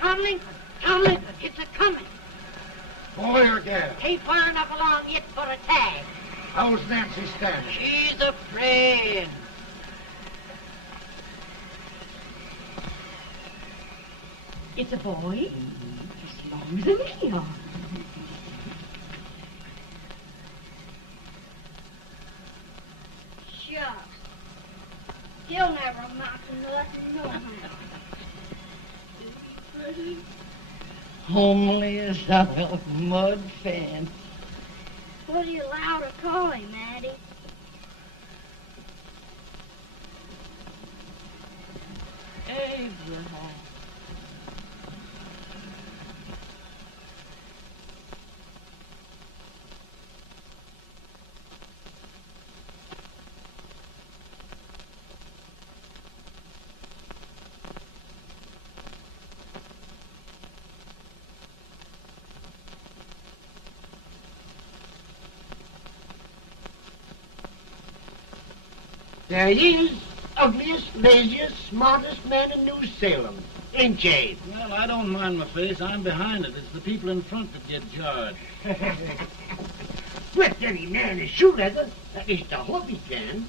Tom Lincoln, it's a-coming. Boy or gal? Ain't far enough along yet for a tag. How's Nancy standing? She's a praying. It's a boy? As long as an eon. Shucks. He'll never amount to nothing, no how. Homely as a mud fan. What do you allow to call him, Addie? Abraham. There he is, ugliest, laziest, smartest man in New Salem, ain't ye? Well, I don't mind my face. I'm behind it. It's the people in front that get jarred. Let any man his shoe leather, at least I hope he can.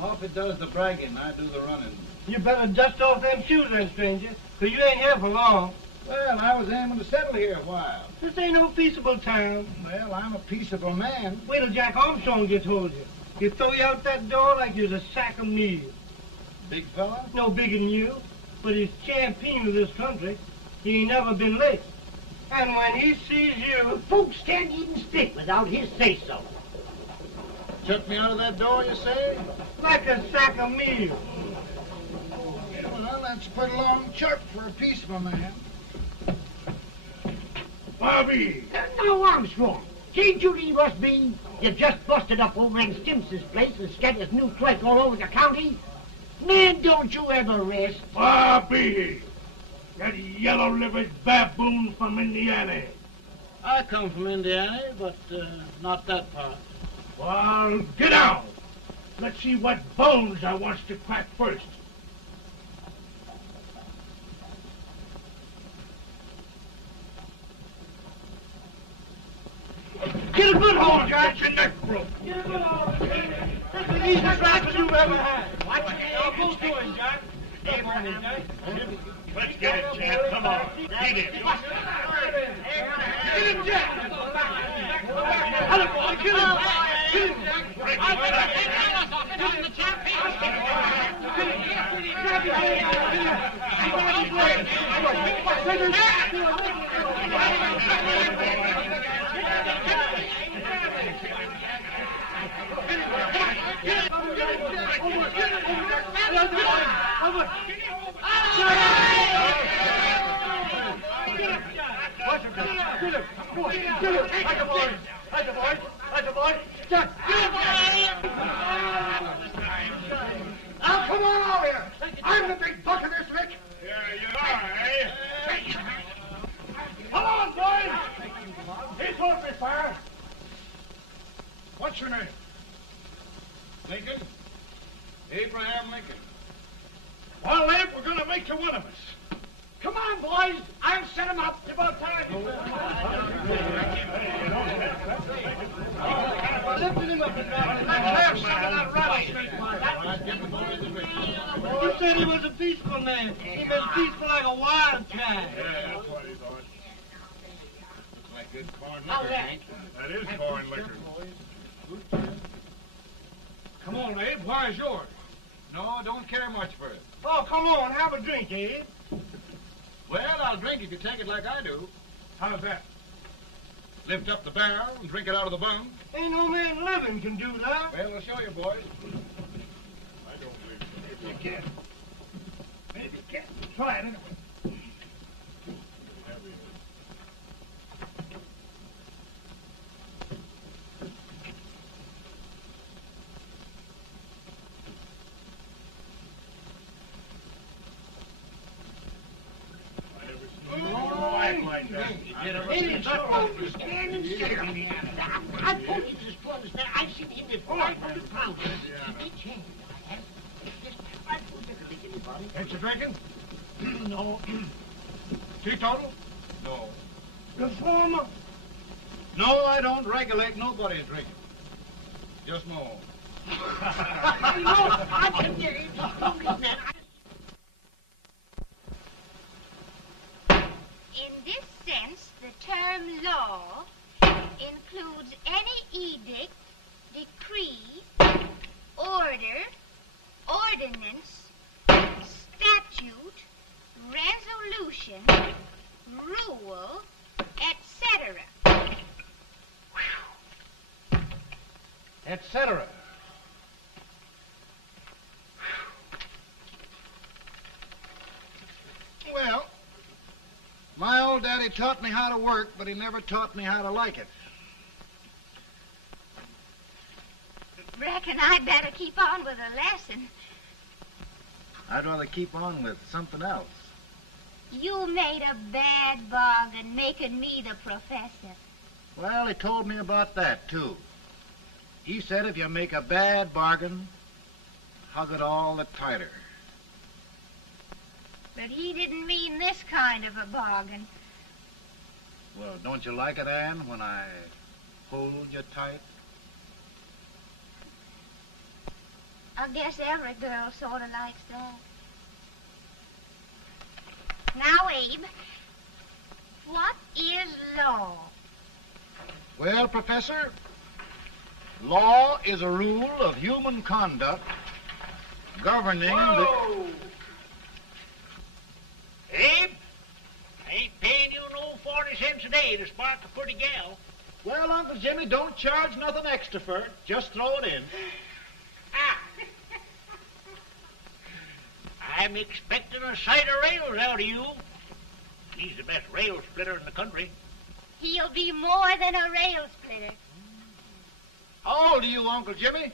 Off it does the bragging, I do the running. You better dust off them shoes then, stranger, 'cause you ain't here for long. Well, I was aiming to settle here a while. This ain't no peaceable town. Well, I'm a peaceable man. Wait till Jack Armstrong gets hold of you. He'll throw you out that door like you're a sack of meal. Big fella? No bigger than you, but he's champion of this country. He ain't never been late. And when he sees you... Folks can't even speak without his say-so. Chuck me out of that door, you say? like a sack of meal. Well, that's a pretty long chuck for a peaceful man. Bobby! Now, Armstrong, can't you leave us be? You've just busted up old man Stimpson's place and scattered new clerk all over the county. Man, don't you ever rest. Bobby! That yellow-livered baboon from Indiana. I come from Indiana, but not that part. Well, get out. Let's see what bones I wants to crack first. Get a good hold, Jack. Get your neck broke. Get a good hold. That's the easiest rifle you've ever had. Watch it. Now, go to it, Jack. Abraham, Jack. Let's get it, Jack. Come on. Get it. Get him, Jack. Hello, boy. Get him. Get him, Jack. I'll get him. Get him, Jack. Get him. Grab him. Now, come on over here. I'm the big buck of this lick. Yeah, you are, eh? Come on, boys. Here's what we fire. What's your name? Lincoln? Abraham Lincoln. Well, Abe, we're going to make you one of us. Come on, boys. I'll set him up. It's about time. Lifted him up and down. Let's have some of that rattlesnake. You said he was a peaceful man. He was peaceful like a wildcat. Yeah, that's what he thought. Looks like good corn liquor, Hank. That is corn liquor. Come on, Abe. Where's yours? No, I don't care much for it. Oh, come on. Have a drink, Abe. Well, I'll drink if you take it like I do. How's that? Lift up the barrel and drink it out of the bung. Ain't no man living can do that. Well, I'll show you, boys. I don't believe so. You can't. Maybe you can't. Try it anyway. Stand and sit on the alley. I've told you this brother's there. I've seen him before. I'm from the town. Each hand, I have. I've told you to lick anybody. Ain't you drinking? No. Teetotal? No. Reformer? No, I don't regulate nobody's drinking. Just no. No, I can get it. In this sense, the term law includes any edict, decree, order, ordinance, statute, resolution, rule, etc. Etc. Well, my old daddy taught me how to work, but he never taught me how to like it. Reckon I'd better keep on with the lesson. I'd rather keep on with something else. You made a bad bargain making me the professor. Well, he told me about that, too. He said if you make a bad bargain, hug it all the tighter. But he didn't mean this kind of a bargain. Well, don't you like it, Ann, when I hold you tight? I guess every girl sort of likes that. Now, Abe, what is law? Well, Professor, law is a rule of human conduct governing Whoa! Abe, I ain't paying you no 40 cents a day to spark a pretty gal. Well, Uncle Jimmy, don't charge nothing extra for it. Just throw it in. I'm expecting a sight of rails out of you. He's the best rail splitter in the country. He'll be more than a rail splitter. How old are you, Uncle Jimmy?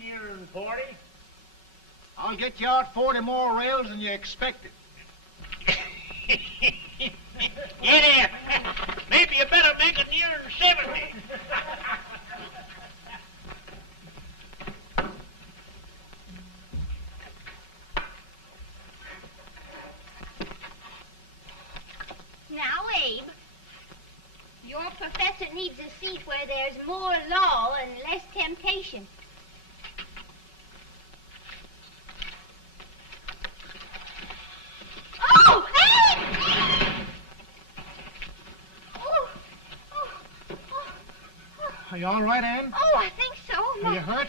Nearing 40. I'll get you out 40 more rails than you expected. Get in. Maybe you better make it nearing 70. Now, Abe, your professor needs a seat where there's more law and less temptation. Oh, Abe! Are you all right, Ann? Oh, I think so. Are you hurt?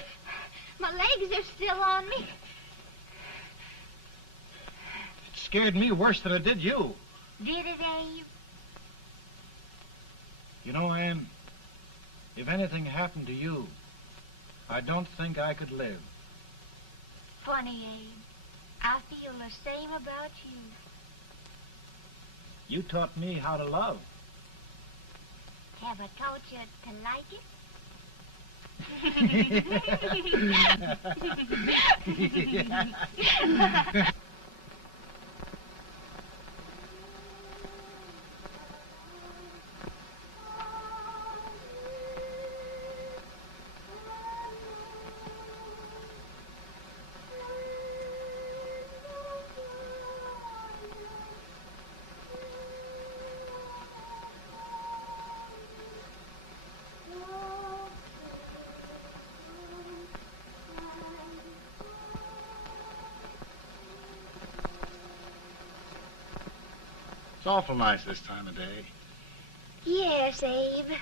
My legs are still on me. It scared me worse than it did you. Did it, Abe? You know, Ann, if anything happened to you, I don't think I could live. Funny, Abe. I feel the same about you. You taught me how to love. Have I taught you to like it? It's awful nice this time of day. Yes, Abe.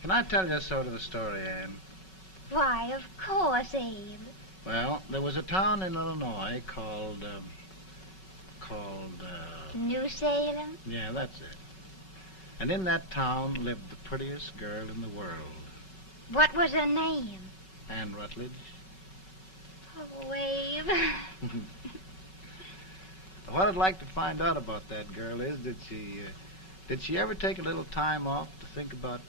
Can I tell you sort of a story, Ann? Why, of course, Abe. Well, there was a town in Illinois called, New Salem? yeah, that's it. And in that town lived the prettiest girl in the world, What was her name? Ann Rutledge. Oh, Abe. What I'd like to find out about that girl is, did she ever take a little time off to think about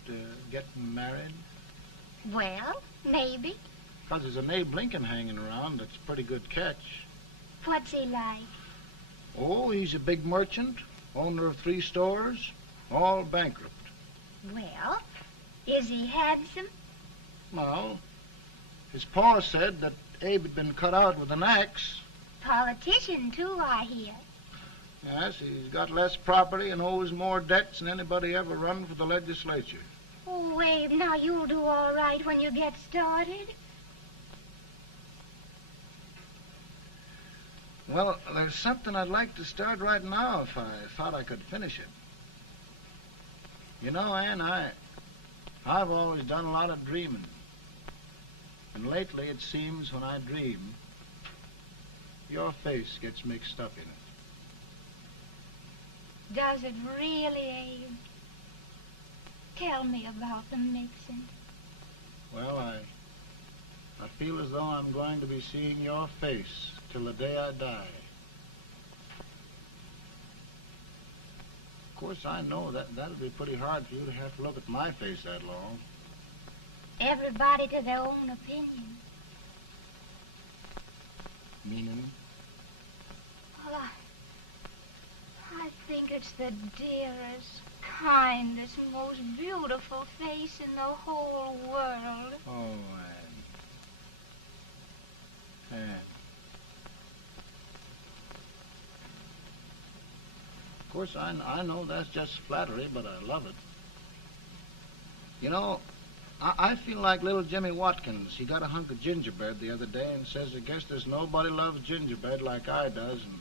getting married? Well, maybe. Because there's an Abe Lincoln hanging around that's a pretty good catch. What's he like? Oh, he's a big merchant, owner of 3 stores, all bankrupt. Well, is he handsome? Well, his pa said that Abe had been cut out with an axe. Politician, too, I hear. Yes, he's got less property and owes more debts than anybody ever run for the legislature. Oh, Abe, now you'll do all right when you get started. Well, there's something I'd like to start right now if I thought I could finish it. You know, Ann, I've always done a lot of dreaming. And lately it seems when I dream, your face gets mixed up in it. Does it really, Abe? Tell me about the mixing. Well, I feel as though I'm going to be seeing your face till the day I die. Of course, I know that'll be pretty hard for you to have to look at my face that long. Everybody to their own opinion. Meaning? Well, I think it's the dearest, kindest, most beautiful face in the whole world. Oh, Ann. Ann. Of course, I know that's just flattery, but I love it. You know, I feel like little Jimmy Watkins. He got a hunk of gingerbread the other day and says, I guess there's nobody loves gingerbread like I does, and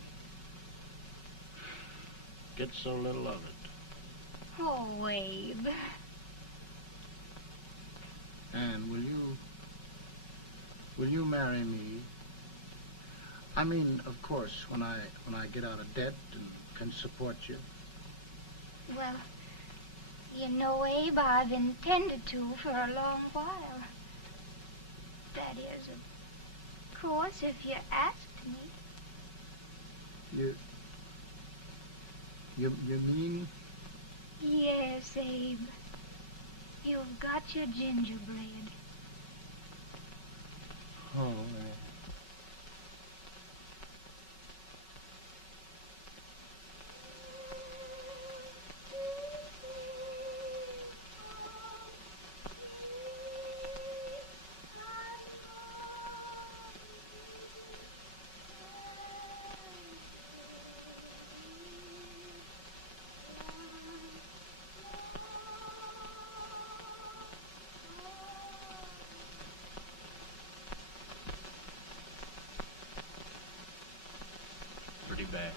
gets so little of it. Oh, Abe. Ann, will you marry me? I mean, of course, when I get out of debt and can support you. Well, you know, Abe, I've intended to for a long while. That is, of course, if you asked me. You mean? Yes, Abe. You've got your gingerbread. Oh, Pretty bad.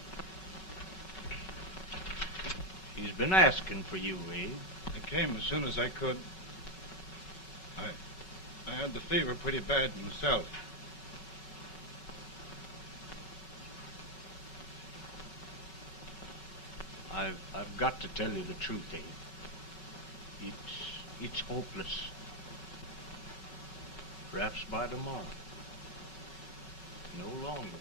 He's been asking for you, Abe. I came as soon as I could. I had the fever pretty bad myself. I've got to tell you the truth, Abe. It's hopeless. Perhaps by tomorrow. No longer, Abe.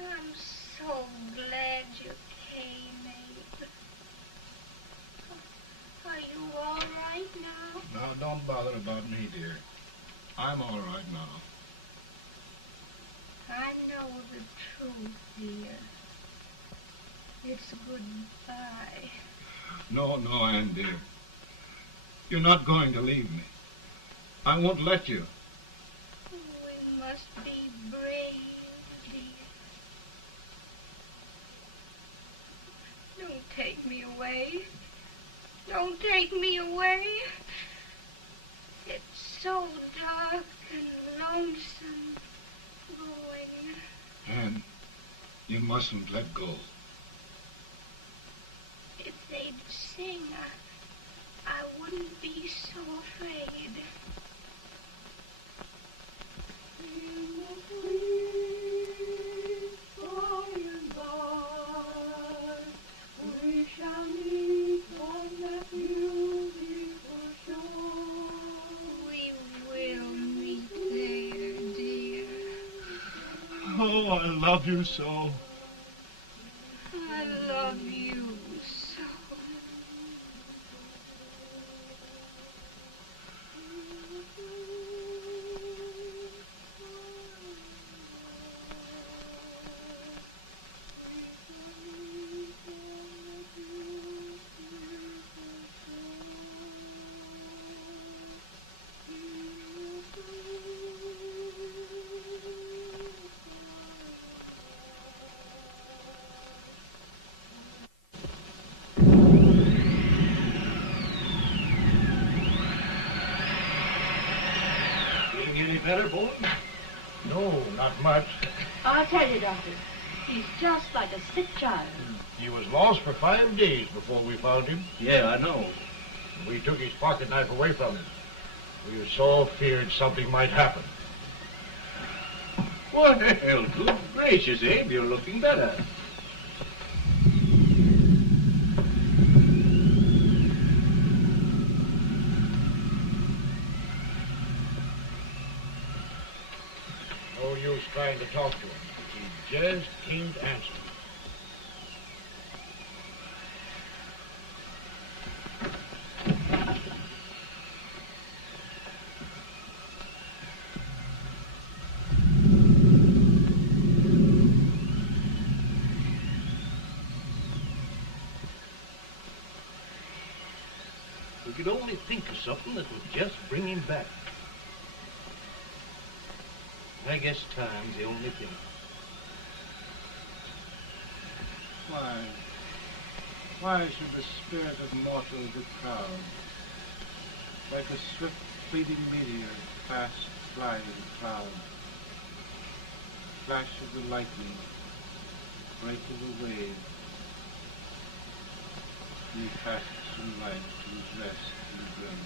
I'm so glad you came, Abe. Are you all right now? Now, don't bother about me, dear. I'm all right now. I know the truth, dear. It's goodbye. No, Ann, dear. You're not going to leave me. I won't let you. We must be brave, dear. Don't take me away. Don't take me away. It's so dark and lonesome going. Ann, you mustn't let go. If they'd sing, I wouldn't be so afraid. By and by, we shall meet on that beautiful shore. Oh, I love you so. I love you so. Any better, Bolton? No, not much. I'll tell you, Doctor. He's just like a sick child. He was lost for 5 days before we found him. Yeah, I know. We took his pocket knife away from him. We were so feared something might happen. Well, good gracious, Abe, you're looking better. No use trying to talk to him. He just can't answer. We could only think of something that would just bring him back. I guess time's the only thing. Why should the spirit of mortal be proud? Like a swift fleeting meteor, fast flying cloud. Flash of the lightning, break of the wave. He passes from life to his rest in the grave.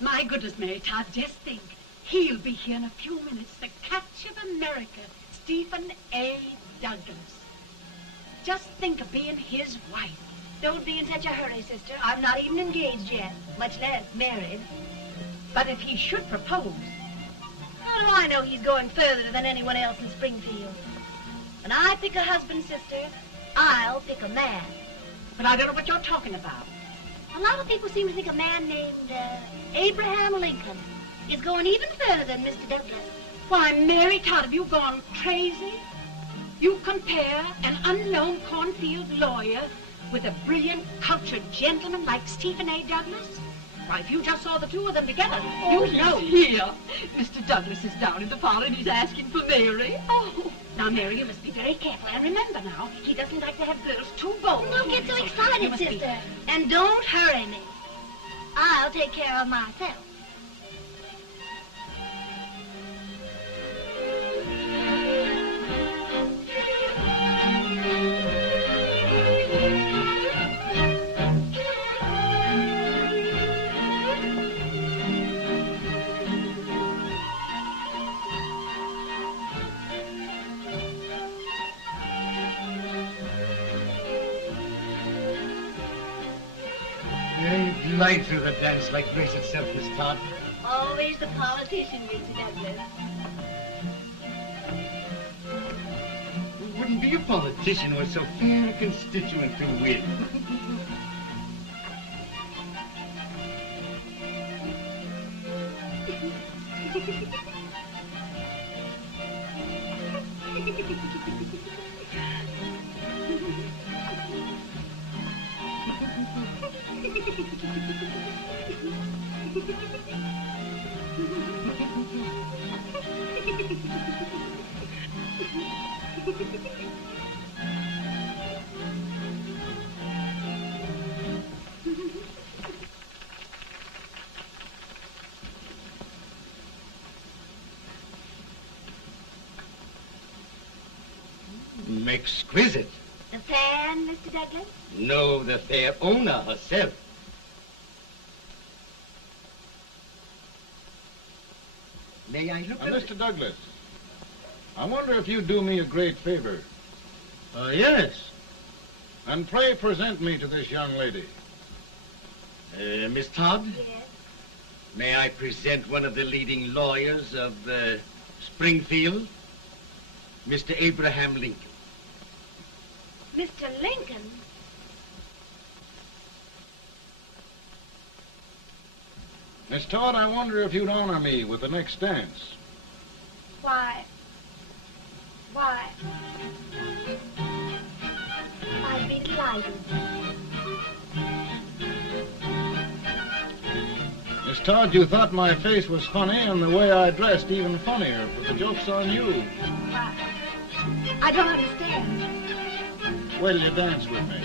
My goodness, Mary Todd, just think. He'll be here in a few minutes. The catch of America. Stephen A. Douglas. Just think of being his wife. Don't be in such a hurry, sister. I'm not even engaged yet, much less married. But if he should propose... How do I know he's going further than anyone else in Springfield? When I pick a husband, sister, I'll pick a man. But I don't know what you're talking about. A lot of people seem to think a man named Abraham Lincoln is going even further than Mr. Douglas. Why, Mary Todd, have you gone crazy? You compare an unknown cornfield lawyer with a brilliant, cultured gentleman like Stephen A. Douglas? Why, if you just saw the two of them together, you'd know. Here. Mr. Douglas is down in the parlor and he's asking for Mary. Oh, now, Mary, you must be very careful. And remember now, he doesn't like to have girls too bold. Don't get so You excited, must be- sister. And don't hurry me. I'll take care of myself. You glide through the dance like grace itself, Miss Todd. Always the politician, Mr. Douglas. You wouldn't be a politician with so fair a constituent to win. Exquisite. The fan, Mr. Douglas? No, the fair owner herself. May I look at Mr. Douglas, I wonder if you'd do me a great favor. Yes. And pray present me to this young lady. Miss Todd, Yes. may I present one of the leading lawyers of Springfield, Mr. Abraham Lincoln. Mr. Lincoln? Miss Todd, I wonder if you'd honor me with the next dance. Why, I'd be delighted. Miss Todd, you thought my face was funny and the way I dressed even funnier, but the joke's on you. Why, I don't understand. Wait till you dance with me.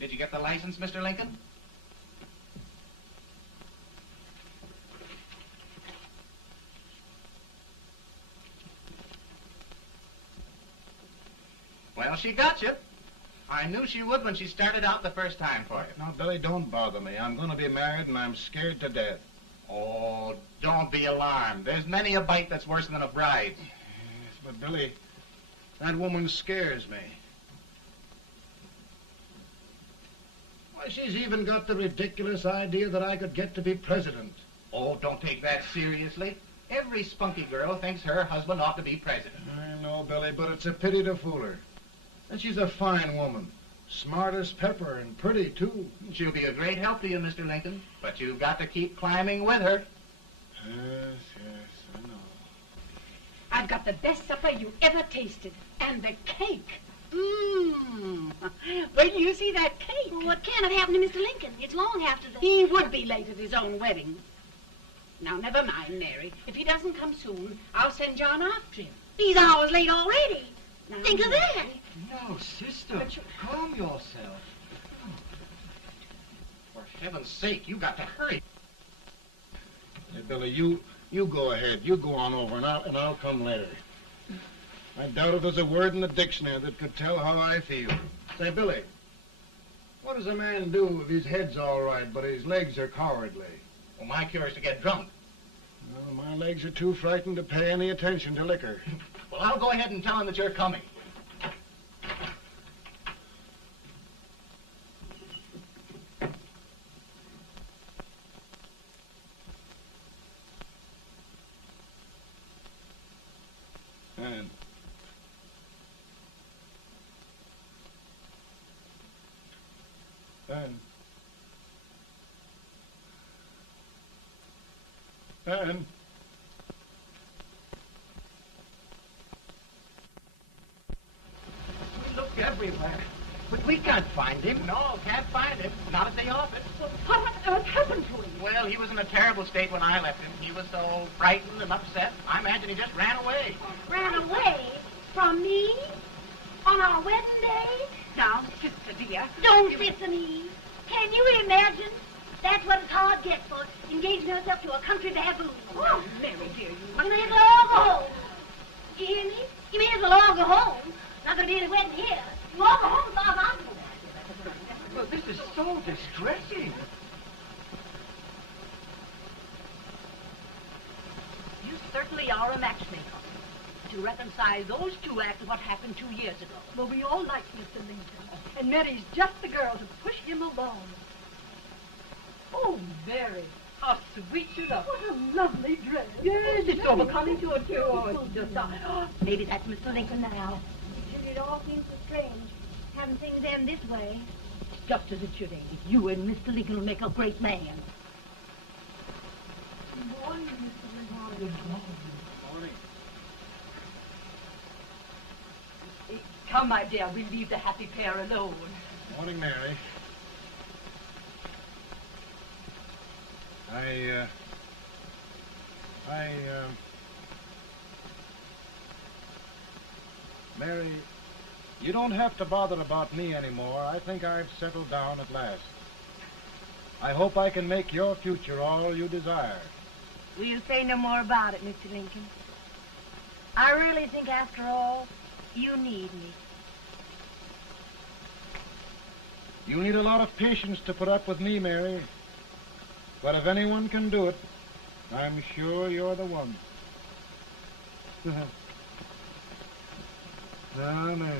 Did you get the license, Mr. Lincoln? Well, she got you. I knew she would when she started out the first time for you. Now, Billy, don't bother me. I'm going to be married and I'm scared to death. Oh, don't be alarmed. There's many a bite that's worse than a bride. Yes, but Billy, that woman scares me. Why, she's even got the ridiculous idea that I could get to be president. Oh, don't take that seriously. Every spunky girl thinks her husband ought to be president. I know, Billy, but it's a pity to fool her. And she's a fine woman. Smart as pepper and pretty, too. She'll be a great help to you, Mr. Lincoln, but you've got to keep climbing with her. Yes, I know. I've got the best supper you ever tasted. And the cake. Mmm. Wait till you see that cake. Well, what can have happened to Mr. Lincoln? It's long after the... He would be late at his own wedding. Now, never mind, Mary. If he doesn't come soon, I'll send John after him. He's hours late already. Think of that. No, sister. Calm yourself. For heaven's sake, you got to hurry. Hey, Billy, you go ahead. You go on over, and I'll come later. I doubt if there's a word in the dictionary that could tell how I feel. Say, Billy, what does a man do if his head's all right, but his legs are cowardly? Well, my cure is to get drunk. Well, my legs are too frightened to pay any attention to liquor. Well, I'll go ahead and tell him that you're coming. Ann. Ann. Ann. We looked everywhere, but we can't find him. No, can't find him. Not at the office. Well, what on earth happened to him? Well, he was in a terrible state when I left him. He was so frightened and upset. I imagine he just ran away. Ran away from me on our wedding day? Now, sister dear. Don't listen, Eve. Can you imagine? That's what it's hard gets for engaging herself to a country baboon. Oh, Mary dear, You may as well all go home. You hear me? You may as well all go home. Not gonna be any wedding here. You all go home as far as I'm concerned. Well, this is so distressing. You certainly are a matchmaker. To reconcile those two after what happened 2 years ago. Well, we all like Mr. Lincoln. And Mary's just the girl to push him along. Oh, Mary, how sweet you look. What a lovely dress. Yes, it's so becoming to it, too. Oh, it's just... maybe that's Mr. Lincoln now. It all seems so strange. Having things end this way. Just as it should end. You and Mr. Lincoln will make a great man. Good morning, Mr. Lincoln. Good morning. Morning. Come, my dear, we'll leave the happy pair alone. Morning, Mary. Mary, you don't have to bother about me anymore. I think I've settled down at last. I hope I can make your future all you desire. Will you say no more about it, Mr. Lincoln? I really think, after all, you need me. You need a lot of patience to put up with me, Mary. But if anyone can do it, I'm sure you're the one. Mary.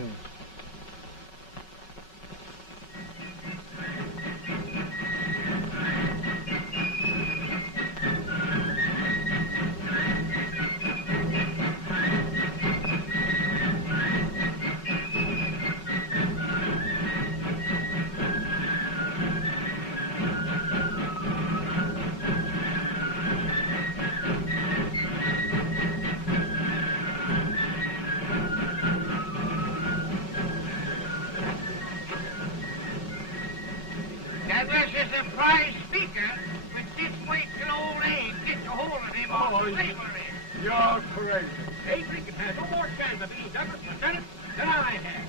Douglas is a prize speaker, but just wait till old Abe gets a hold of him on slavery. You're crazy. Abe Lincoln has no more chance of being Douglas Lieutenant than I have.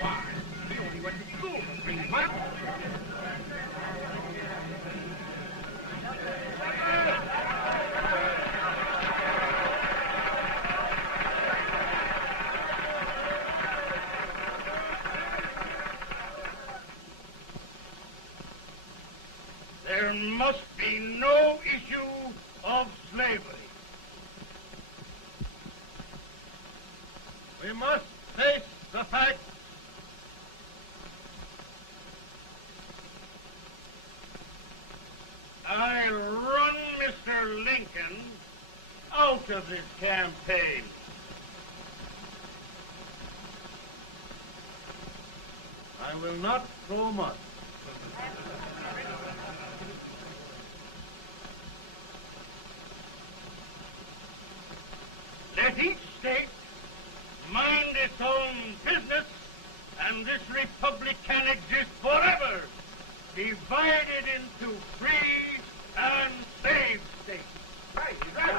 Why? He only went to school for 3 months. There must be no issue of slavery. We must face the fact I run Mr. Lincoln out of this campaign. I will not throw much. Let each state mind its own business, and this republic can exist forever, divided into free and slave states. Right, he's right.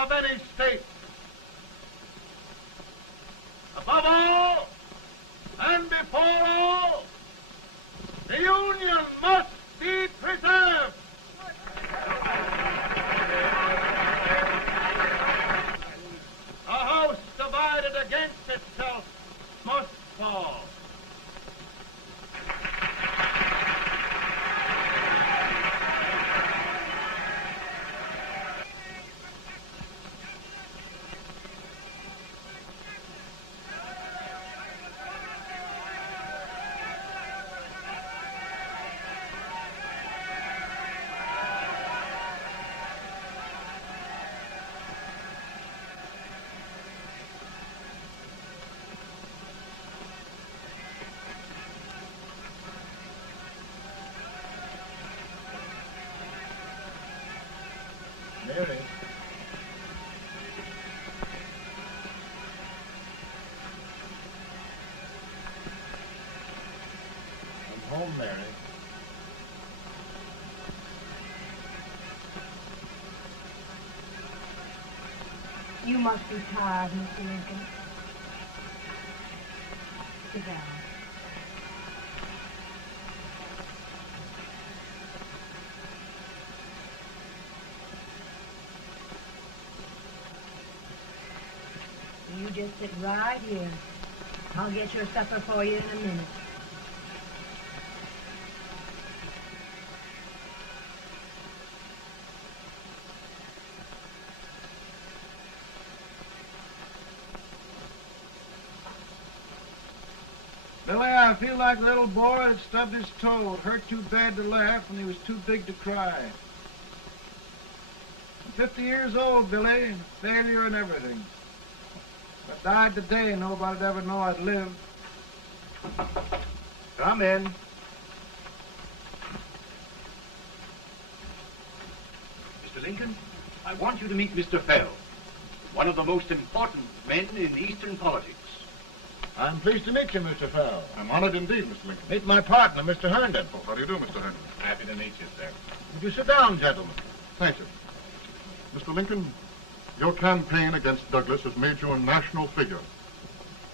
of any state. Above all, and before all, the Union must be preserved. A house divided against itself must fall. Mary. I'm home, Mary. You must be tired, Mr. Lincoln. Sit down. You just sit right here. I'll get your supper for you in a minute. Billy, I feel like a little boy that stubbed his toe. It hurt too bad to laugh and he was too big to cry. I'm 50 years old, Billy, failure and everything. If I died today, nobody'd ever know I'd lived. Come in. Mr. Lincoln, I want you to meet Mr. Fell, one of the most important men in Eastern politics. I'm pleased to meet you, Mr. Fell. I'm honored indeed, Mr. Lincoln. Meet my partner, Mr. Herndon. Oh, how do you do, Mr. Herndon? Happy to meet you, sir. Would you sit down, gentlemen? Thank you. Mr. Lincoln, your campaign against Douglas has made you a national figure.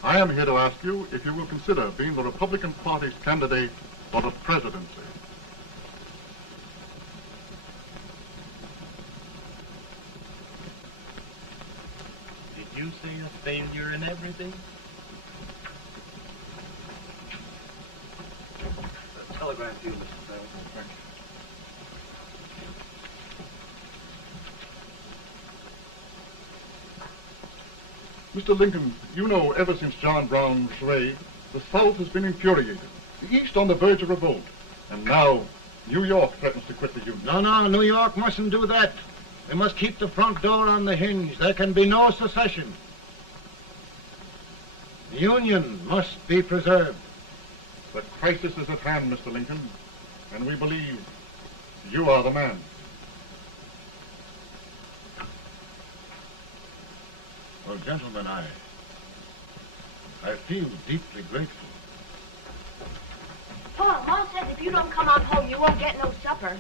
I am here to ask you if you will consider being the Republican Party's candidate for the presidency. Did you say a failure in everything? A telegram to you, Mr. Fell. Thank you. Mr. Lincoln, you know ever since John Brown's raid, the South has been infuriated, the East on the verge of revolt, and now New York threatens to quit the Union. No, New York mustn't do that. They must keep the front door on the hinge. There can be no secession. The Union must be preserved. The crisis is at hand, Mr. Lincoln, and we believe you are the man. Well, gentlemen, I feel deeply grateful. Pa, Ma says if you don't come on home, you won't get no supper.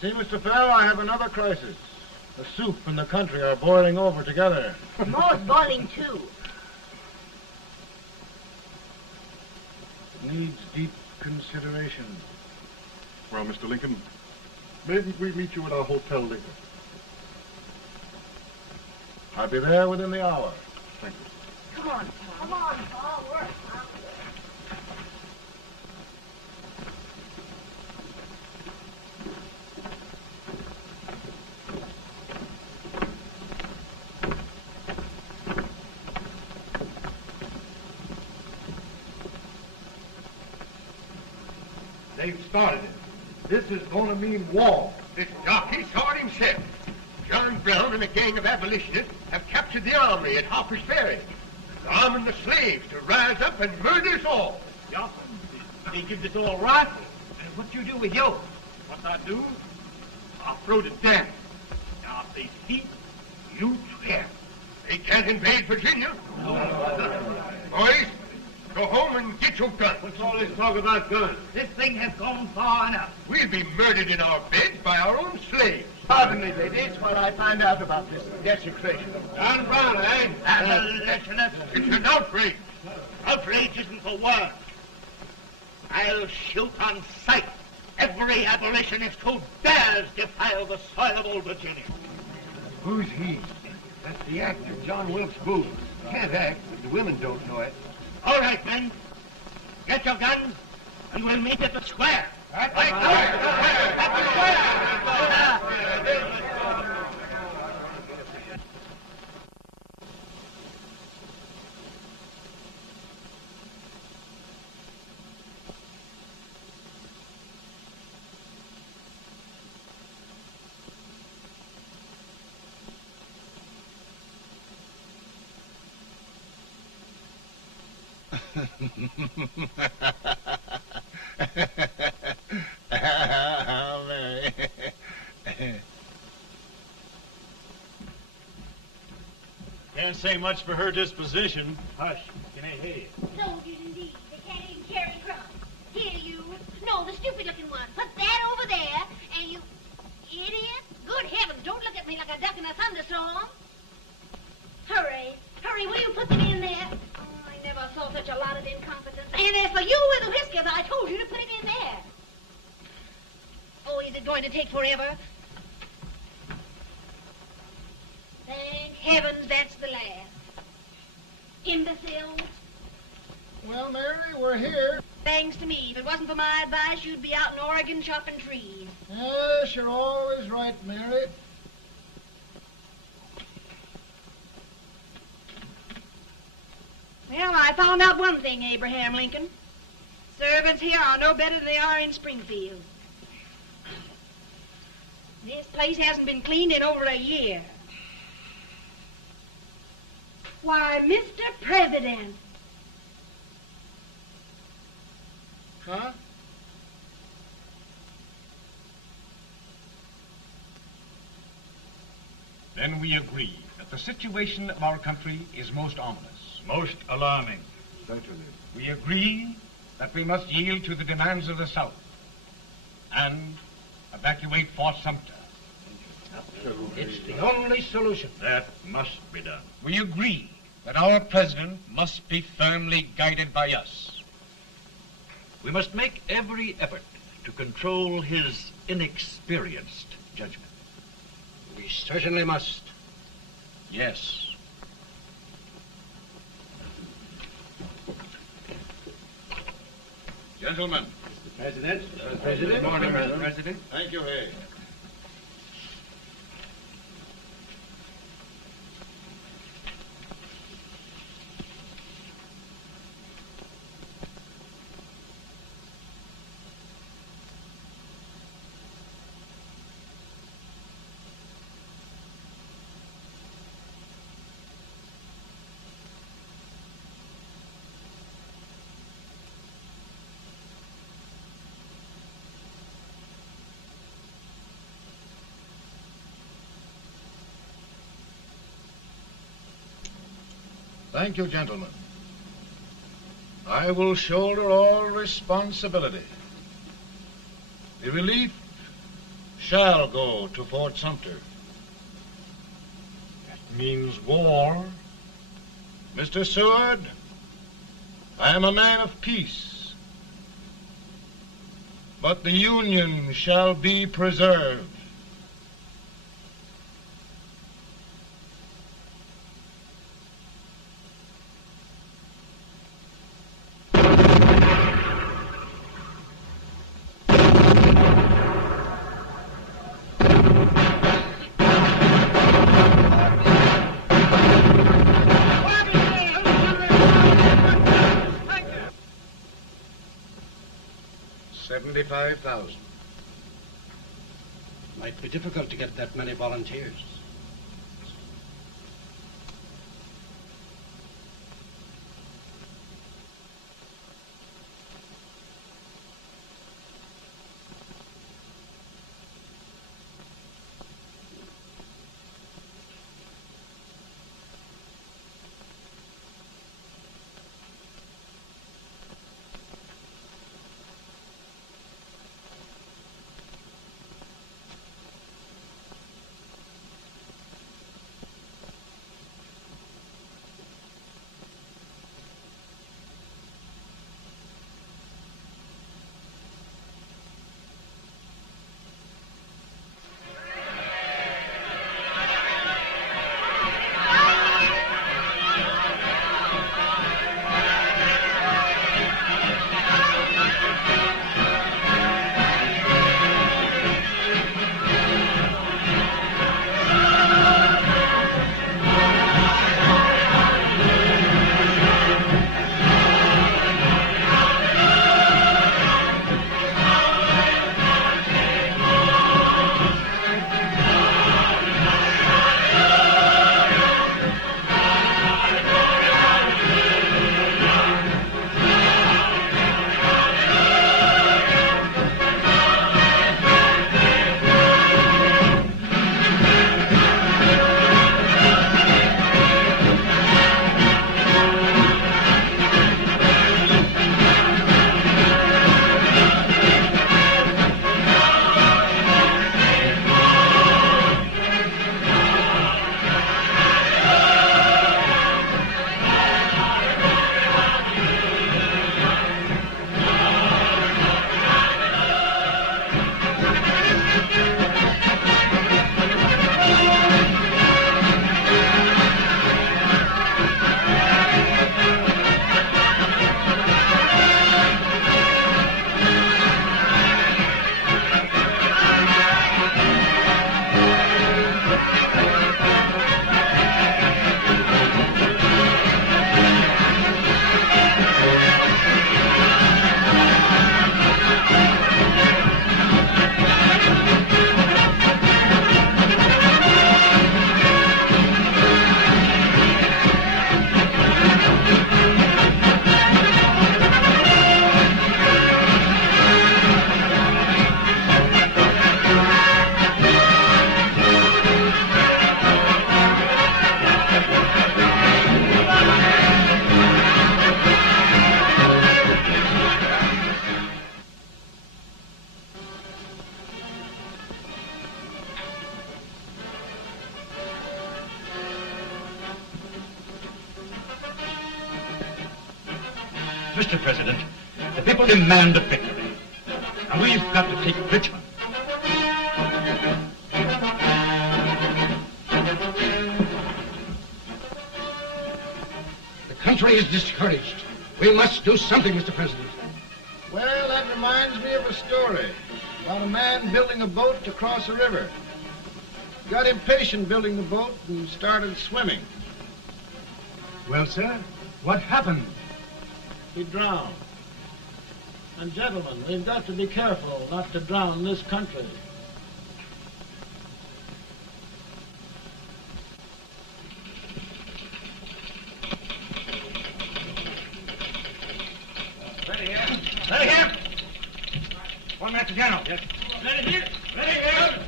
See, Mr. Fell, I have another crisis. The soup and the country are boiling over together. Ma's boiling too. It needs deep consideration. Well, Mr. Lincoln, maybe we meet you at our hotel later. I'll be there within the hour. Thank you. Come on, Pa. Come on, Pa. Work. They've started it. This is going to mean war. This jockey saw it himself. John Brown and a gang of abolitionists have captured the army at Harper's Ferry. They're arming the slaves to rise up and murder us all. Yup. They give us all rifles. And what you do with yours? What I do? I'll throw the damn. Now, if they speak, you swear. They can't invade Virginia. Boys, go home and get your guns. What's all this talk about guns? This thing has gone far enough. We'll be murdered in our beds by our own slaves. Pardon me, ladies, while I find out about this desecration. John Brown, eh? Abolitionist. It's an outrage. Outrage isn't the word. I'll shoot on sight every abolitionist who dares defile the soil of Old Virginia. Who's he? That's the actor, John Wilkes Booth. Can't act, but the women don't know it. All right, men. Get your guns, and we'll meet at the square. At the square! Mary. Can't say much for her disposition. Hush, can I hear you? Soldiers indeed. They can't even carry crumbs. Here, you. No, the stupid-looking one. Put that over there, and you... Idiot. Good heavens, don't look at me like a duck in a thunderstorm. Hurry. Hurry, will you put them in there? Oh, I never saw such a lot of incompetence. And as for you with the whiskers, I told you to put it in there. Oh, is it going to take forever? Thank heavens that's the last. Imbeciles. Well, Mary, we're here. Thanks to me. If it wasn't for my advice, you'd be out in Oregon chopping trees. Yes, you're always right, Mary. Well, I found out one thing, Abraham Lincoln. Servants here are no better than they are in Springfield. This place hasn't been cleaned in over a year. Why, Mr. President. Huh? Then we agree that the situation of our country is most ominous. Most alarming. Certainly. We agree that we must yield to the demands of the South and evacuate Fort Sumter. It's the only solution. That must be done. We agree that our president must be firmly guided by us. We must make every effort to control his inexperienced judgment. We certainly must. Yes. Gentlemen. Mr. President. President. Good morning, Mr. President. Thank you, Hay. Thank you, gentlemen. I will shoulder all responsibility. The relief shall go to Fort Sumter. That means war. Mr. Seward, I am a man of peace, but the Union shall be preserved. $75,000. Might be difficult to get that many volunteers. Mr. President, the people demand a victory. And we've got to take Richmond. The country is discouraged. We must do something, Mr. President. Well, that reminds me of a story about a man building a boat to cross a river. Got impatient building the boat and started swimming. Well, sir, what happened? He drowned. And gentlemen, we've got to be careful not to drown this country. Ready here. Ready here. One match to General. Yes. Ready here. Ready here.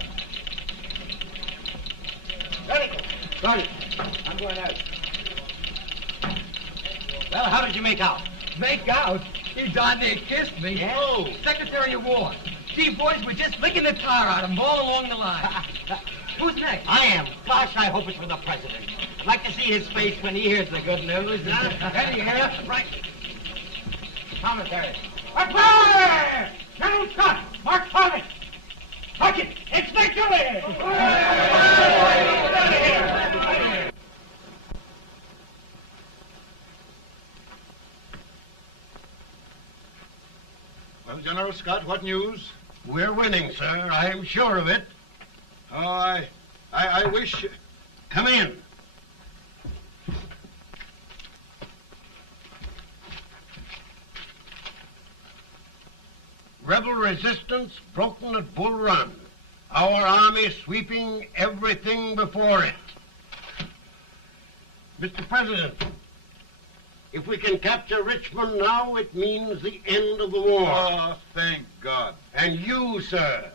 Ready. Sergeant, I'm going out. Well, how did you make out? Make out? He darn near kissed me. Yeah? Oh, Secretary of War. Gee, boys, we're just licking the tar out of him all along the line. Who's next? I am. Gosh, I hope it's for the president. I'd like to see his face when he hears the good news. Ready here? Right. Commissary. Fire! General Scott, Mark Farley. Sergeant, it's victory! Well, General Scott, what news? We're winning, sir. I am sure of it. Oh, I wish... Come in. Rebel resistance broken at Bull Run. Our army sweeping everything before it. Mr. President, if we can capture Richmond now, it means the end of the war. Oh, thank God. And you, sir,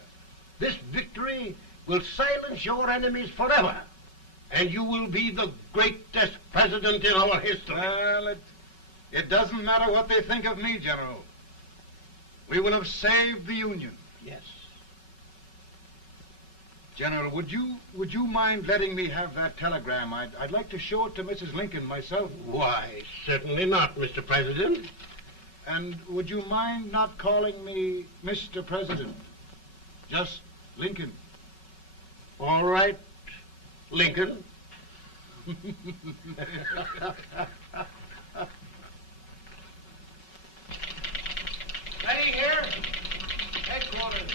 this victory will silence your enemies forever. And you will be the greatest president in our history. Well, it doesn't matter what they think of me, General. We will have saved the Union. Yes. General, would you mind letting me have that telegram? I'd like to show it to Mrs. Lincoln myself. Why, certainly not, Mr. President. And would you mind not calling me Mr. President? Just Lincoln. All right, Lincoln. Ready here? Headquarters.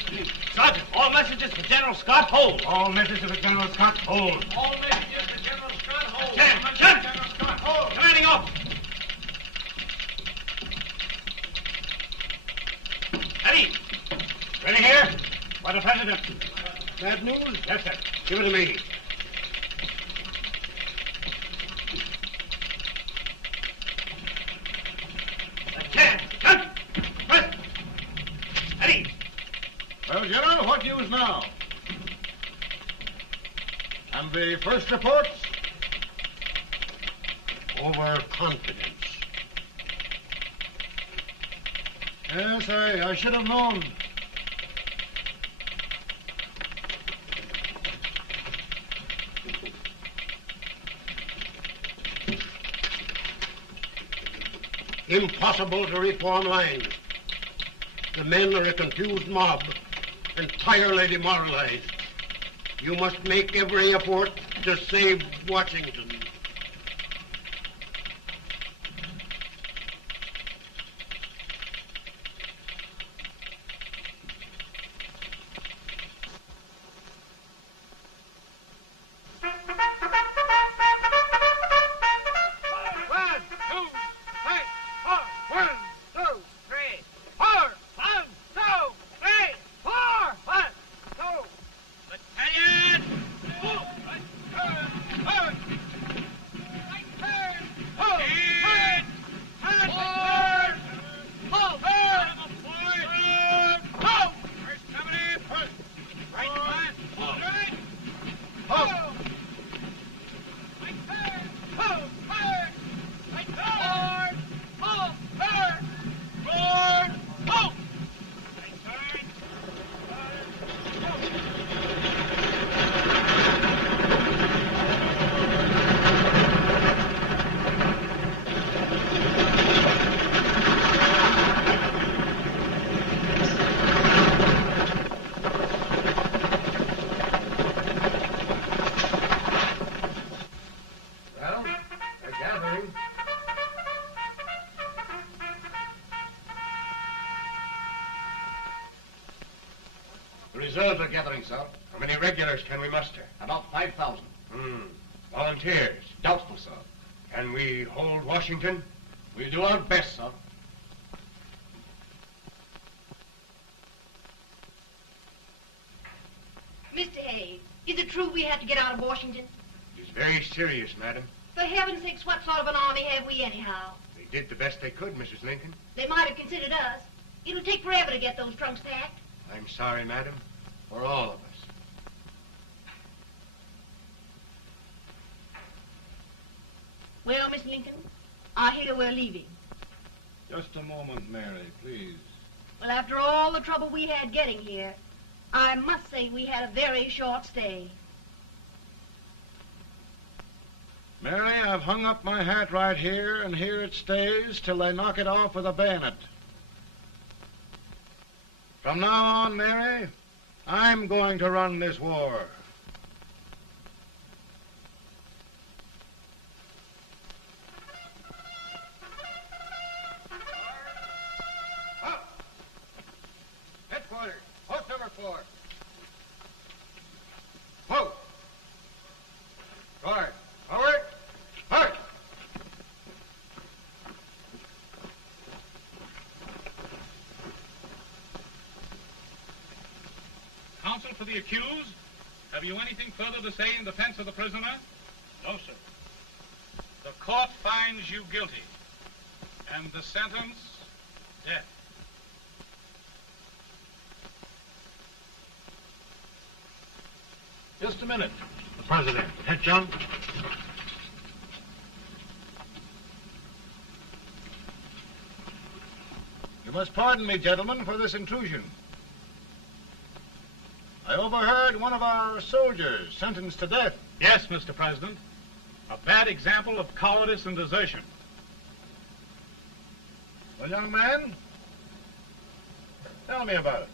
Sergeant, all messages for General Scott, hold. All messages for General Scott, hold. All messages for General Scott, hold. General Scott, hold. Commanding off. Ready. Ready here? For the President. Bad news? Yes, sir. Give it to me. Ready. Well, General, what news now? And the first reports? Overconfidence. Yes, I should have known. Impossible to reform lines. The men are a confused mob, entirely demoralized. You must make every effort to save Washington. reserves are gathering, sir. How many regulars can we muster? About 5,000. Volunteers? Doubtful, sir. Can we hold Washington? We'll do our best, sir. Mr. A, is it true we have to get out of Washington? It's very serious, madam. For heaven's sakes, what sort of an army have we anyhow? They did the best they could, Mrs. Lincoln. They might have considered us. It'll take forever to get those trunks packed. I'm sorry, madam, for all of us. Well, Miss Lincoln, I hear we're leaving. Just a moment, Mary, please. Well, after all the trouble we had getting here, I must say we had a very short stay. Mary, I've hung up my hat right here, and here it stays till they knock it off with a bayonet. From now on, Mary, I'm going to run this war. Headquarters, post number 4. Whoa! Guard, forward, march! Counsel for the accused, have you anything further to say in defense of the prisoner? No, sir. The court finds you guilty, and the sentence, death. Just a minute. The president. Head, John. You must pardon me, gentlemen, for this intrusion. I overheard one of our soldiers sentenced to death. Yes, Mr. President. A bad example of cowardice and desertion. Well, young man, tell me about it.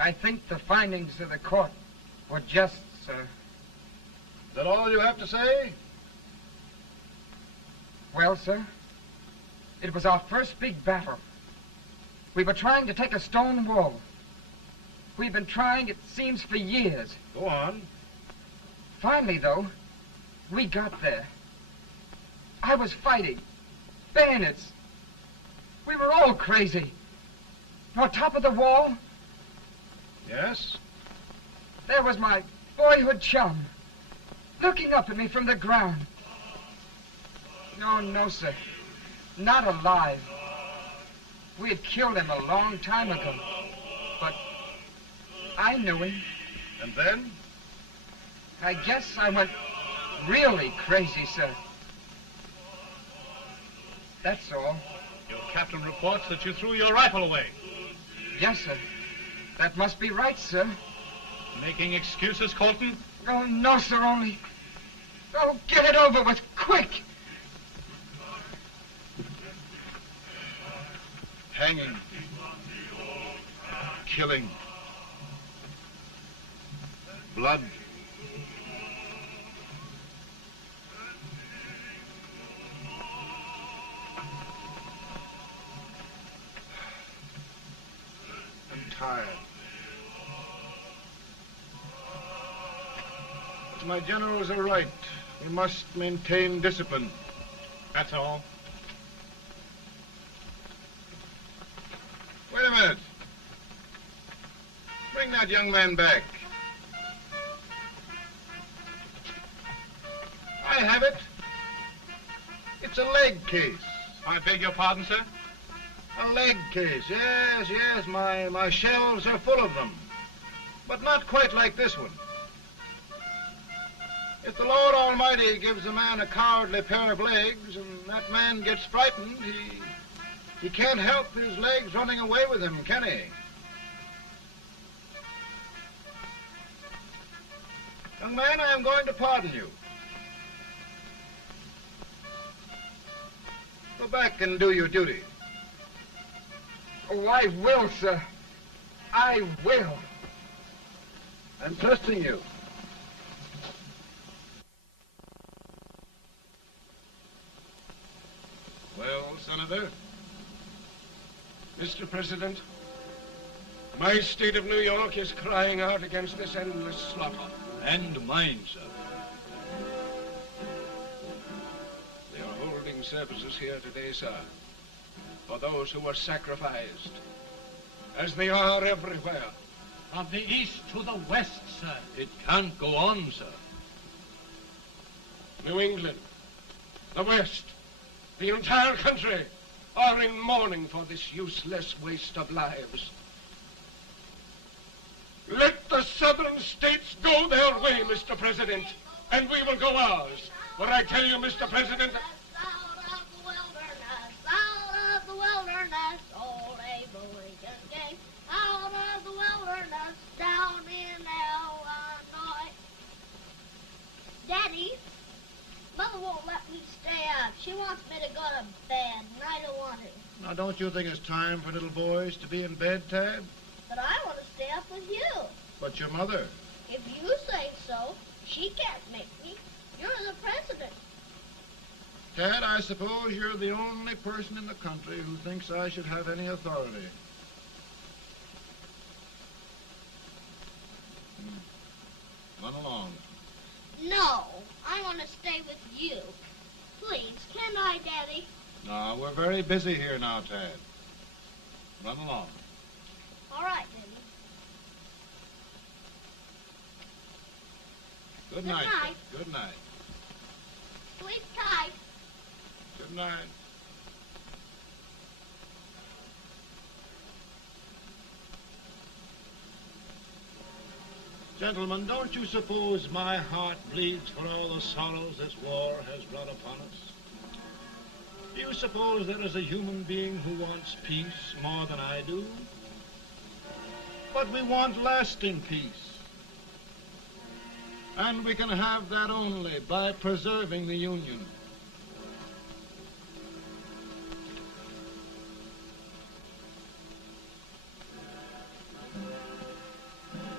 I think the findings of the court were just, sir. Is that all you have to say? Well, sir, it was our first big battle. We were trying to take a stone wall. We've been trying, it seems, for years. Go on. Finally, though, we got there. I was fighting. Bayonets. We were all crazy. On top of the wall, Yes? there was my boyhood chum, looking up at me from the ground. No, sir. Not alive. We had killed him a long time ago. But I knew him. And then? I guess I went really crazy, sir. That's all. Your captain reports that you threw your rifle away. Yes, sir. That must be right, sir. Making excuses, Colton? Oh, no, sir, only... Oh, get it over with, quick! Hanging. Killing. Blood. I'm tired. But my generals are right. We must maintain discipline. That's all. Wait a minute. Bring that young man back. I have it. It's a leg case. I beg your pardon, sir? A leg case, yes. My shelves are full of them. But not quite like this one. If the Lord Almighty gives a man a cowardly pair of legs and that man gets frightened, he can't help his legs running away with him, can he? Young man, I am going to pardon you. Go back and do your duty. Oh, I will, sir. I will. I'm trusting you. Well, Senator? Mr. President, My state of New York is crying out against this endless slaughter. And mine, sir. They are holding services here today, sir, for those who were sacrificed, as they are everywhere. From the east to the west, sir. It can't go on, sir. New England, the West, the entire country are in mourning for this useless waste of lives. Let the southern states go their way, Mr. President, and we will go ours. For I tell you, Mr. President... Out of the wilderness, old Abraham Lincoln came. Out of the wilderness, down in Illinois. Daddy, Mother won't let me stay up. She wants me to go to bed, and I don't want to. Now, don't you think it's time for little boys to be in bed, Tad? But I want to stay up with you. But your mother? If you say so, she can't make me. You're the president. Tad, I suppose you're the only person in the country who thinks I should have any authority. Run along. No, I want to stay with you. Please, can I, Daddy? No, we're very busy here now, Tad. Run along. All right, Daddy. Good night. Good night. Good night. Sleep tight. Good night. Gentlemen, don't you suppose my heart bleeds for all the sorrows this war has brought upon us? Do you suppose there is a human being who wants peace more than I do? But we want lasting peace. And we can have that only by preserving the Union.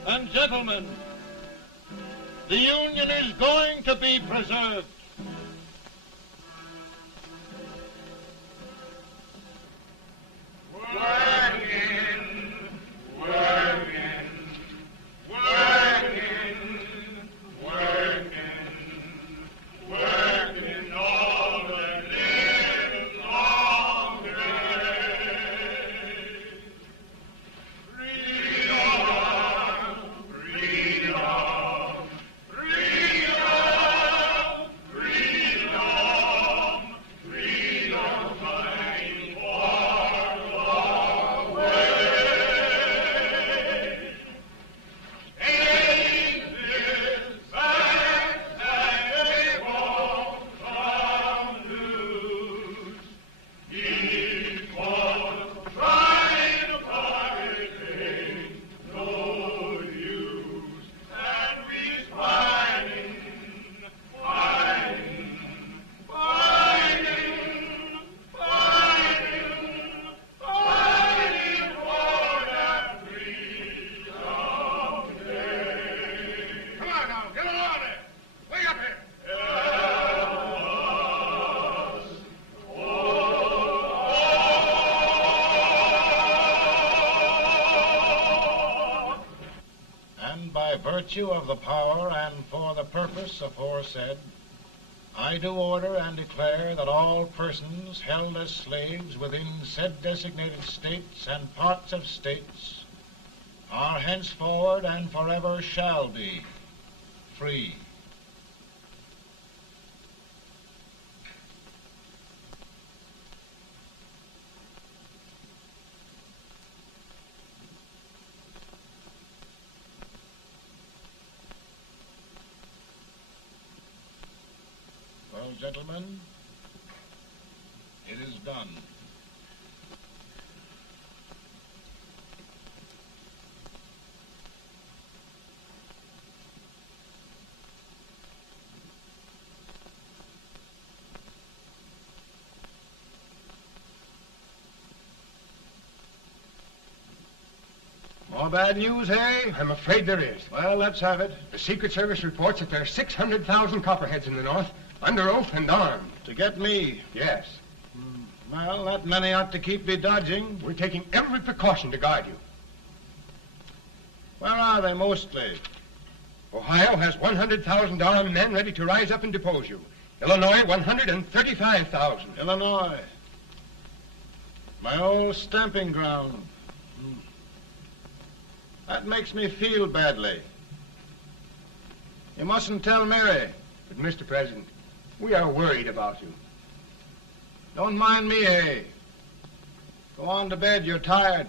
And gentlemen, the Union is going to be preserved. Virtue of the power and for the purpose aforesaid, I do order and declare that all persons held as slaves within said designated states and parts of states are henceforward and forever shall be free. Well, gentlemen, it is done. More bad news, hey? I'm afraid there is. Well, let's have it. The Secret Service reports that there are 600,000 Copperheads in the North, under oath and armed. To get me? Yes. Well, that many ought to keep me dodging. We're taking every precaution to guard you. Where are they mostly? Ohio has 100,000 armed men ready to rise up and depose you. Illinois, 135,000. Illinois. My old stamping ground. That makes me feel badly. You mustn't tell Mary. But, Mr. President, we are worried about you. Don't mind me, Hay. Go on to bed. You're tired.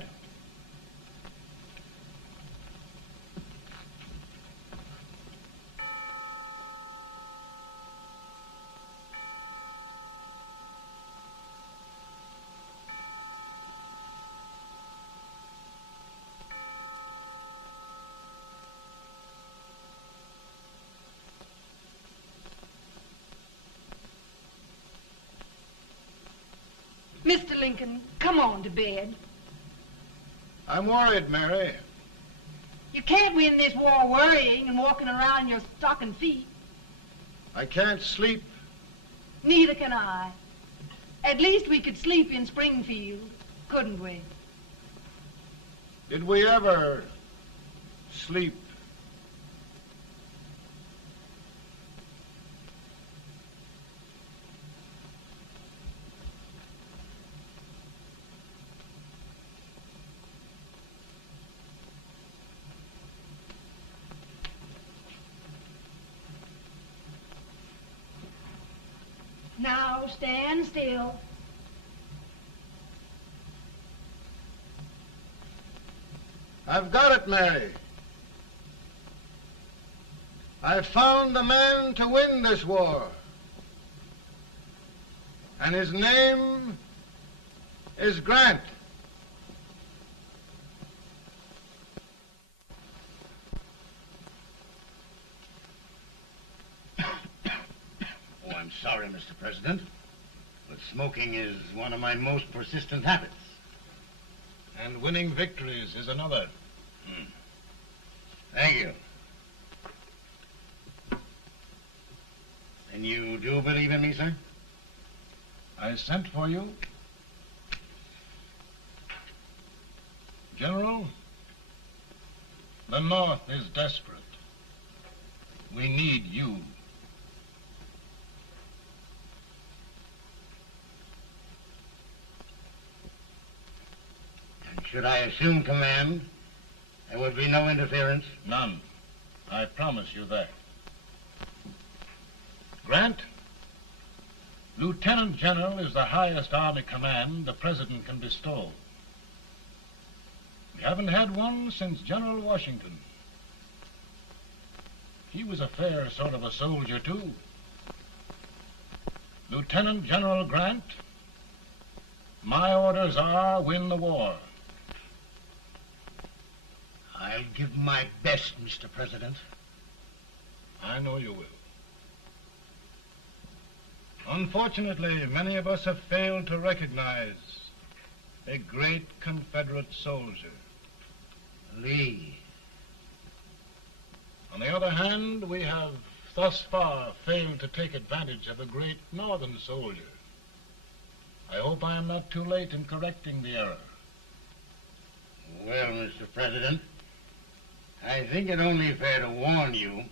Mr. Lincoln, come on to bed. I'm worried, Mary. You can't win this war worrying and walking around in your stocking feet. I can't sleep. Neither can I. At least we could sleep in Springfield, couldn't we? Did we ever sleep? Now stand still. I've got it, Mary. I've found the man to win this war. And his name is Grant. Oh, I'm sorry, Mr. President, but smoking is one of my most persistent habits. And winning victories is another. Thank you. And you do believe in me, sir? I sent for you. General, the North is desperate. We need you. And should I assume command, there would be no interference? None. I promise you that. Grant, Lieutenant General is the highest army command the President can bestow. We haven't had one since General Washington. He was a fair sort of a soldier, too. Lieutenant General Grant, my orders are win the war. I'll give my best, Mr. President. I know you will. Unfortunately, many of us have failed to recognize a great Confederate soldier. Lee. On the other hand, we have thus far failed to take advantage of a great Northern soldier. I hope I am not too late in correcting the error. Well, Mr. President, I think it only fair to warn you.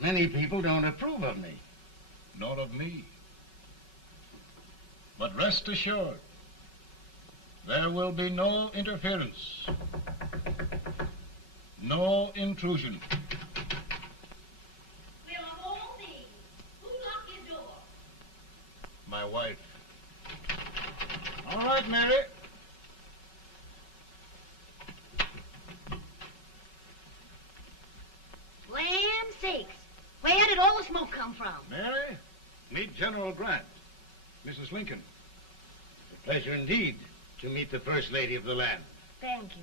Many people don't approve of me. Nor of me. But rest assured, there will be no interference, no intrusion. Well, of all things, who locked your door? My wife. All right, Mary. Land sakes. Where did all the smoke come from? Mary, meet General Grant, Mrs. Lincoln. It's a pleasure indeed to meet the First Lady of the land. Thank you.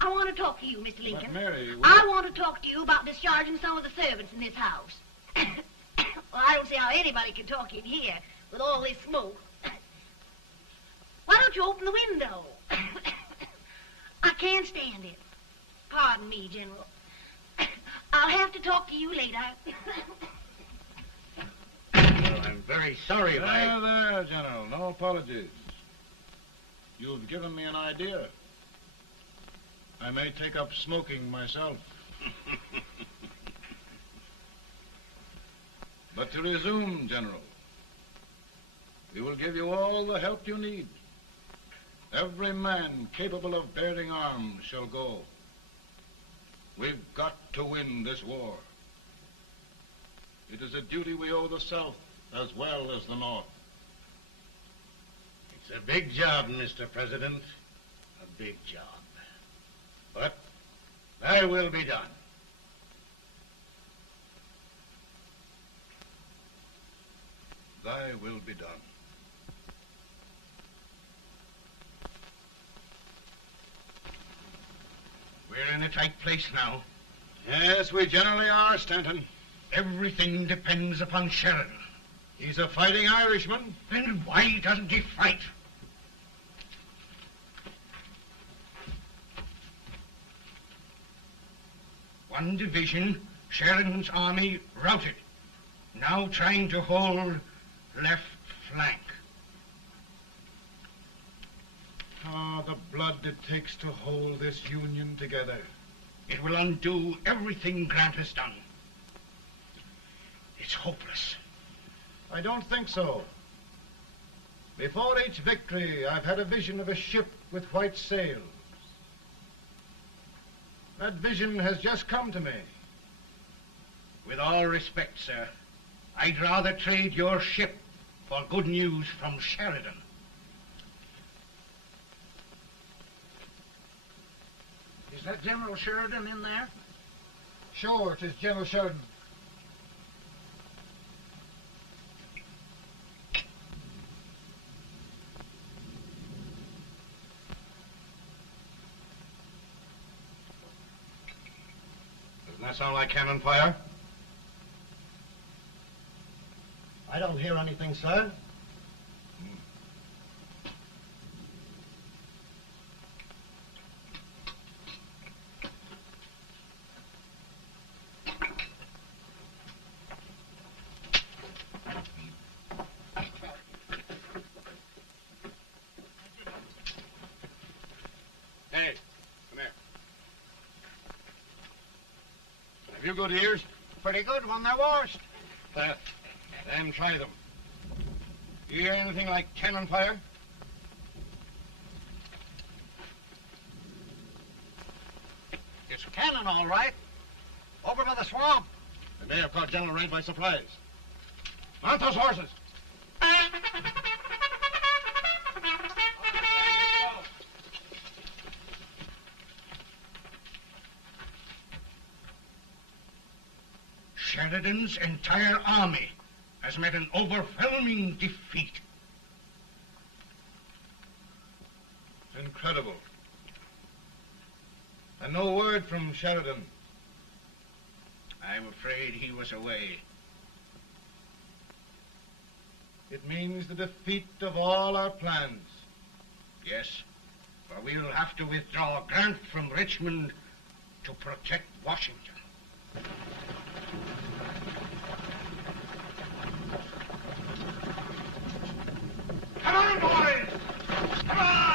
I want to talk to you, Mr. Lincoln. But Mary, I want to talk to you about discharging some of the servants in this house. Well, I don't see how anybody can talk in here with all this smoke. Why don't you open the window? I can't stand it. Pardon me, General. I'll have to talk to you later. Well, I'm very sorry if There, General. No apologies. You've given me an idea. I may take up smoking myself. But to resume, General, we will give you all the help you need. Every man capable of bearing arms shall go. We've got to win this war. It is a duty we owe the South as well as the North. It's a big job, Mr. President. A big job. But thy will be done. Thy will be done. We're in a tight place now. Yes, we generally are, Stanton. Everything depends upon Sheridan. He's a fighting Irishman. Then why doesn't he fight? One division, Sheridan's army, routed. Now trying to hold left flank. Ah, the blood it takes to hold this Union together. It will undo everything Grant has done. It's hopeless. I don't think so. Before each victory, I've had a vision of a ship with white sails. That vision has just come to me. With all respect, sir, I'd rather trade your ship for good news from Sheridan. Is that General Sheridan in there? Sure, it is General Sheridan. Doesn't that sound like cannon fire? I don't hear anything, sir. Hey, come here. Have you good ears? Pretty good when they're washed. Then try them. You hear anything like cannon fire? It's cannon, all right. Over by the swamp. They may have caught General Wright by surprise. Mount those horses. Sheridan's entire army has met an overwhelming defeat. It's incredible. And no word from Sheridan. I'm afraid he was away. It means the defeat of all our plans. Yes, for we'll have to withdraw Grant from Richmond to protect Washington. Come on, boys! Come on!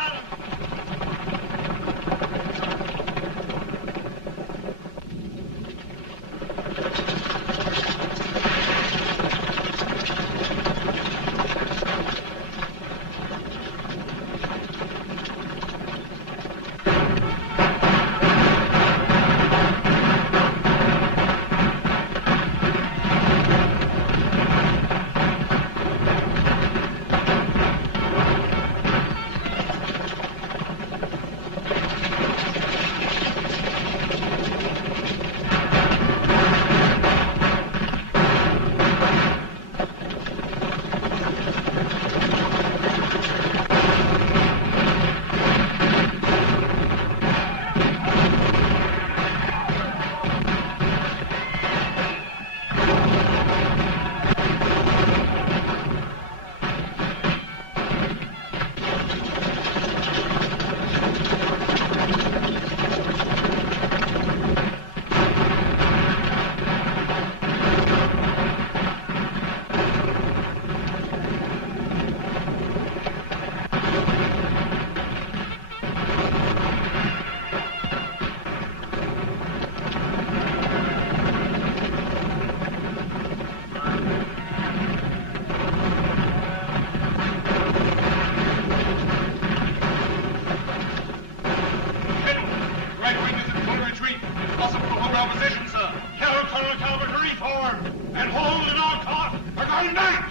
form and hold at all costs. We're going back.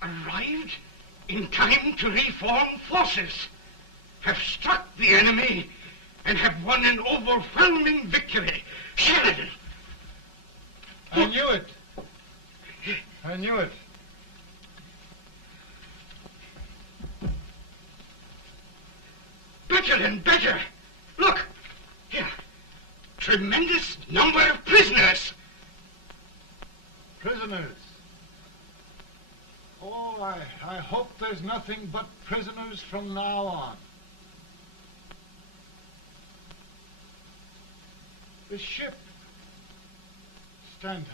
Arrived in time to reform forces, have struck the enemy, and have won an overwhelming victory. Sheridan! I knew it. I knew it. Better and better. Look, here. Tremendous number of prisoners. Prisoners. Oh, I hope there's nothing but prisoners from now on. The ship. Stanton.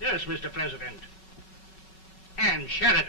Yes, Mr. President. And Sheridan.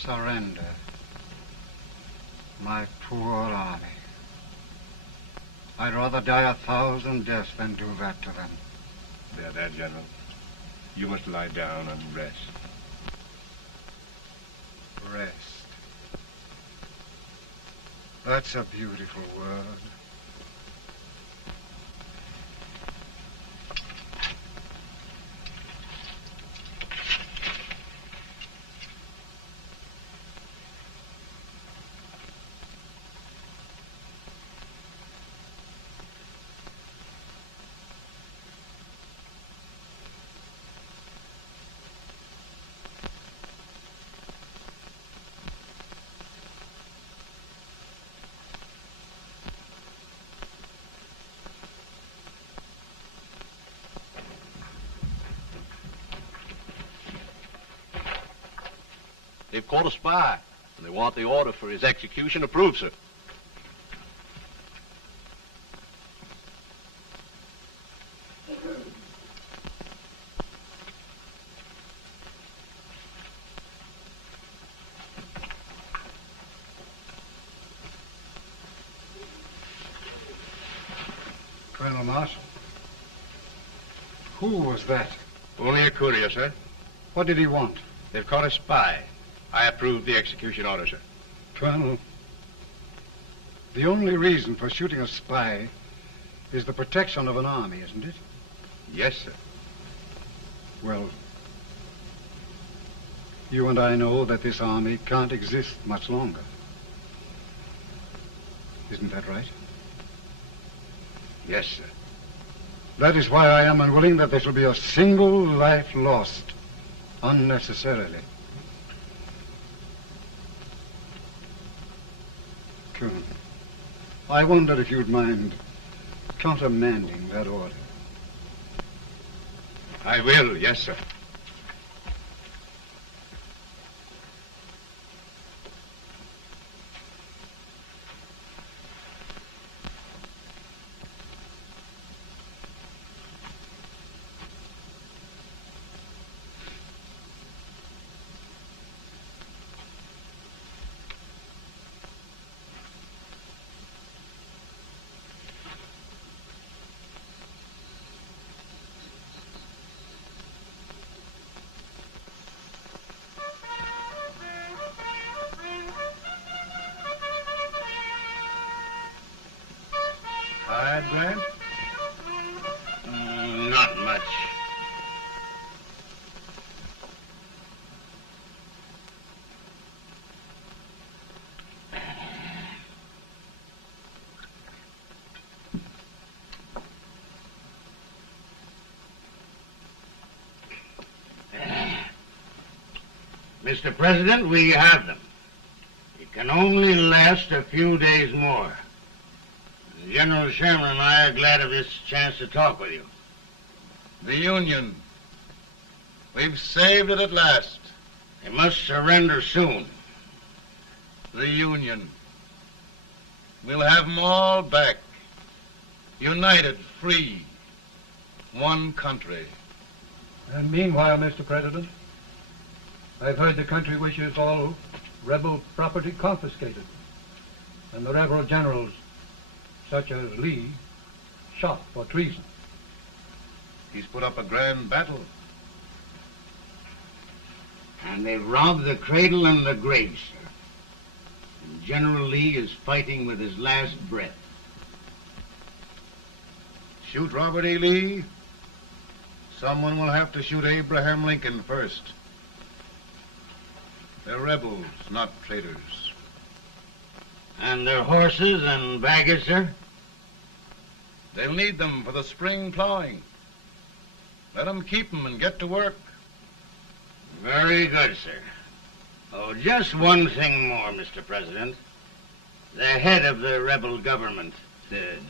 Surrender, my poor army. I'd rather die 1,000 deaths than do that to them. There, General. You must lie down and rest. Rest. That's a beautiful word. They've caught a spy, and they want the order for his execution approved, sir. Colonel Marshall. Who was that? Only a courier, sir. What did he want? They've caught a spy. I approve the execution order, sir. Colonel, the only reason for shooting a spy is the protection of an army, isn't it? Yes, sir. Well, you and I know that this army can't exist much longer. Isn't that right? Yes, sir. That is why I am unwilling that there shall be a single life lost unnecessarily. Colonel, I wonder if you'd mind countermanding that order. I will, yes, sir. Grant? Not much. Mr. President, we have them. It can only last a few days more. General Sherman and I are glad of this chance to talk with you. The Union. We've saved it at last. They must surrender soon. The Union. We'll have them all back. United, free. One country. And meanwhile, Mr. President, I've heard the country wishes all rebel property confiscated, and the rebel generals, such as Lee, shot for treason. He's put up a grand battle. And they've robbed the cradle and the grave, sir. And General Lee is fighting with his last breath. Shoot Robert E. Lee? Someone will have to shoot Abraham Lincoln first. They're rebels, not traitors. And their horses and baggage, sir? They'll need them for the spring plowing. Let them keep them and get to work. Very good, sir. Oh, just one thing more, Mr. President. The head of the rebel government,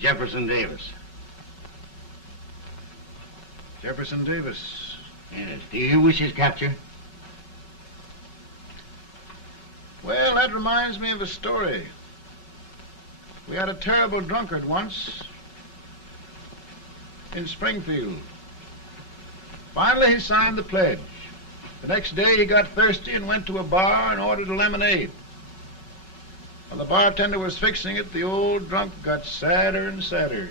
Jefferson Davis. Jefferson Davis? Yes. Do you wish his capture? Well, that reminds me of a story. We had a terrible drunkard once in Springfield. Finally, he signed the pledge. The next day, he got thirsty and went to a bar and ordered a lemonade. While the bartender was fixing it, the old drunk got sadder and sadder.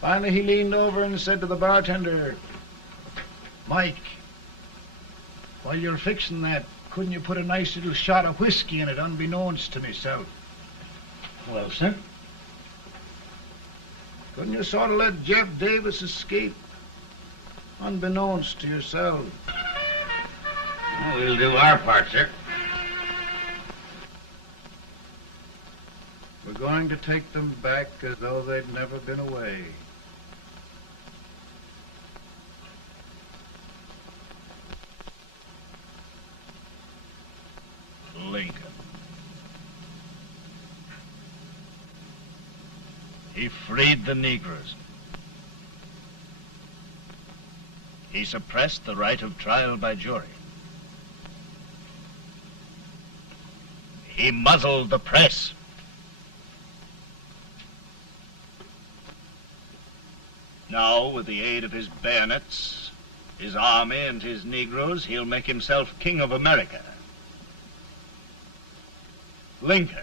Finally, he leaned over and said to the bartender, "Mike, while you're fixing that, couldn't you put a nice little shot of whiskey in it, unbeknownst to myself?" Well, sir? Couldn't you sort of let Jeff Davis escape, unbeknownst to yourself? Well, we'll do our part, sir. We're going to take them back as though they'd never been away. Lincoln. He freed the Negroes. He suppressed the right of trial by jury. He muzzled the press. Now, with the aid of his bayonets, his army, and his Negroes, he'll make himself king of America. Lincoln.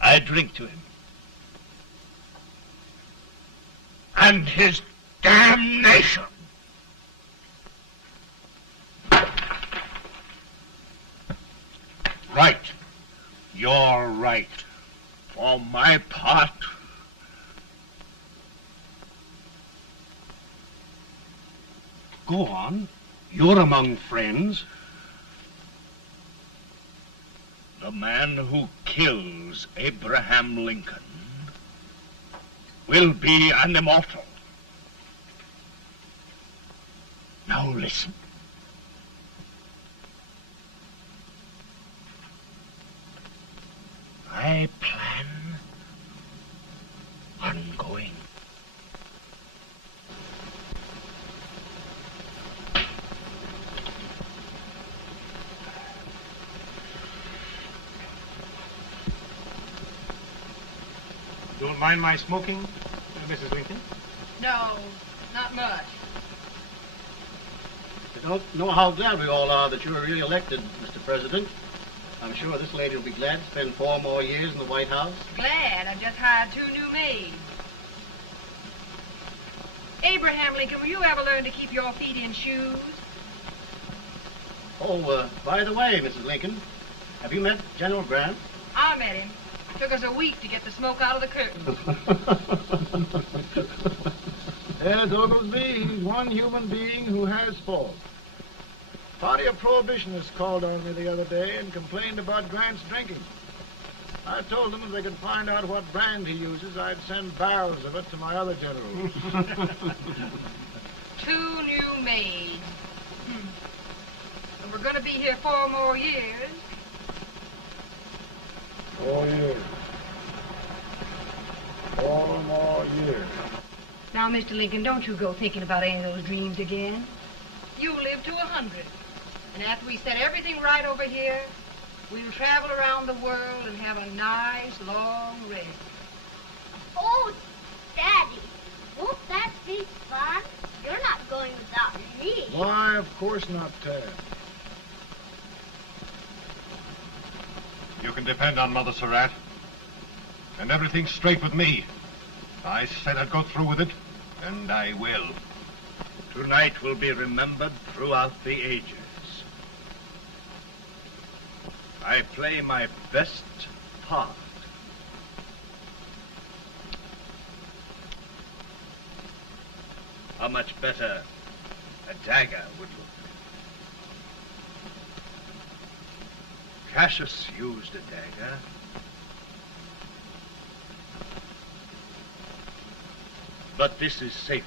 I drink to him. and his damnation. Right. You're right. For my part, go on. You're among friends. The man who kills Abraham Lincoln will be an immortal. Now listen. I plan on going. Don't mind my smoking, Mrs. Lincoln? No, not much. I don't know how glad we all are that you were re-elected, Mr. President. I'm sure this lady will be glad to spend 4 more years in the White House. Glad. I've just hired 2 new maids. Abraham Lincoln, will you ever learn to keep your feet in shoes? Oh, by the way, Mrs. Lincoln, have you met General Grant? I met him. It took us a week to get the smoke out of the curtain. Yes, Oglesby, he's one human being who has faults. A party of prohibitionists called on me the other day and complained about Grant's drinking. I told them if they could find out what brand he uses, I'd send barrels of it to my other generals. 2 new maids. And we're going to be here 4 more years. 4 years. 4 more years. Now, Mr. Lincoln, don't you go thinking about any of those dreams again. You live to 100. And after we set everything right over here, we'll travel around the world and have a nice, long rest. Oh, Daddy, won't that be fun? You're not going without me. Why, of course not, Tad. You can depend on Mother Surratt. And everything's straight with me. I said I'd go through with it, and I will. Tonight will be remembered throughout the ages. I play my best part. How much better a dagger would look. Cassius used a dagger. But this is safer.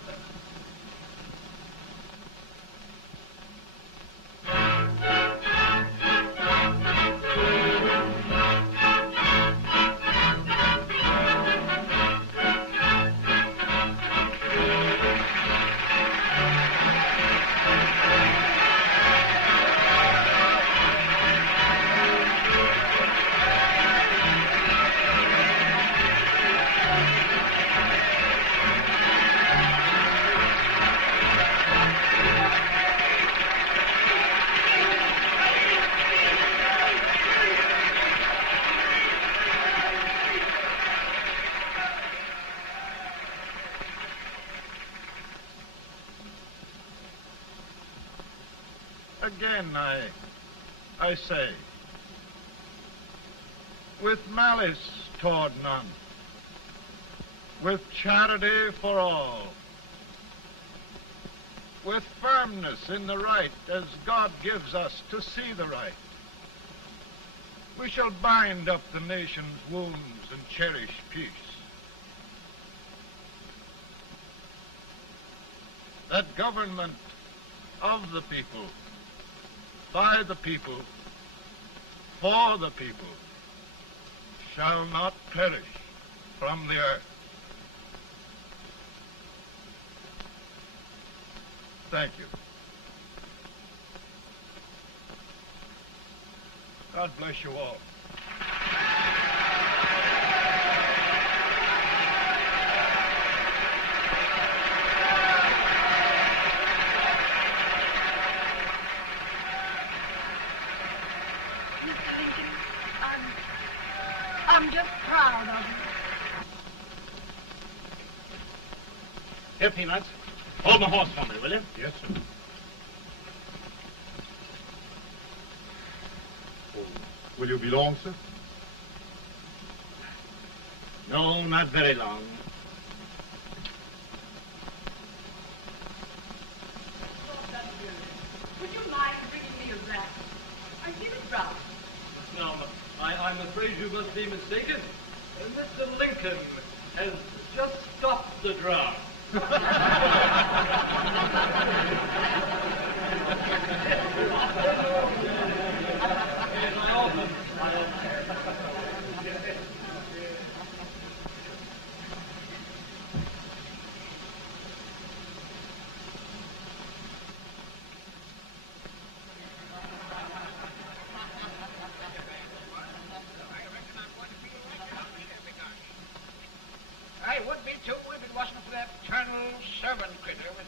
Again, I say, with malice toward none, with charity for all, with firmness in the right as God gives us to see the right, we shall bind up the nation's wounds and cherish peace. That government of the people, by the people, for the people, shall not perish from the earth. Thank you. God bless you all. I'm just proud of you. Here, Peanuts. Hold my horse for me, will you? Yes, sir. Oh, will you be long, sir? No, not very long. Would you mind bringing me a rat? I feel it rough. Now, I'm afraid you must be mistaken. Mr. Lincoln has just stopped the draft. I would be too if it wasn't for that Colonel servant critter with